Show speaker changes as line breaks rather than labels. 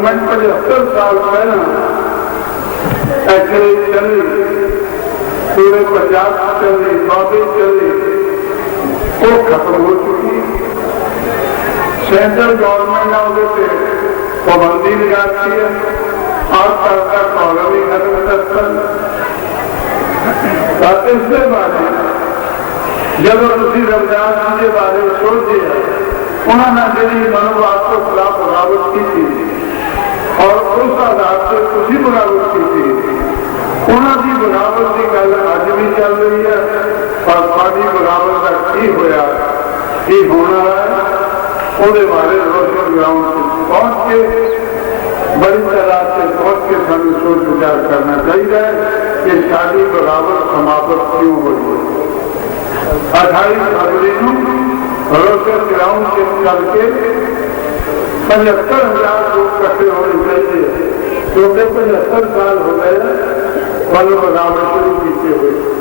Movement पचहत्तर साल पहला एक्सरे चले पूरे पचास चले बाबे चले वो खत्म हो चुकी। सेंट्रल गवर्नमेंट ने उसे पाबंदी लगा दी है और सरकार प्रॉब्लम ही खत्म कर इसके बारे जब उसी रमज़ान जी के बारे में सोचिए उन्होंने जी मनोवाद को खिलाफ बगावत की थी। ਉਹਨਾਂ ਦੀ ਬਗਾਵਤ ਦੀ ਗੱਲ ਅੱਜ ਵੀ ਚੱਲ ਰਹੀ ਹੈ ਪਰ ਸਾਡੀ ਬਗਾਵਤ ਦਾ ਕੀ ਹੋਇਆ ਕੀ ਹੋਣ ਵਾਲਾ ਹੈ ਉਹਦੇ ਬਾਰੇ ਰੋਸ਼ਨ ਗਰਾਊਂਡ ਤੇ ਪਹੁੰਚ ਕੇ बड़ी तादाद से पहुंच के सभी सोच विचार करना चाहिए कि शादी बराबर समाप्त क्यों हो रही अठाईस फरवरी को रोशन ग्राउंड से निकल के पचहत्तर हजार लोग इकट्ठे होने चाहिए क्योंकि पचहत्तर साल हो गए বলো রামেশ্বরী দিতে হয়েছে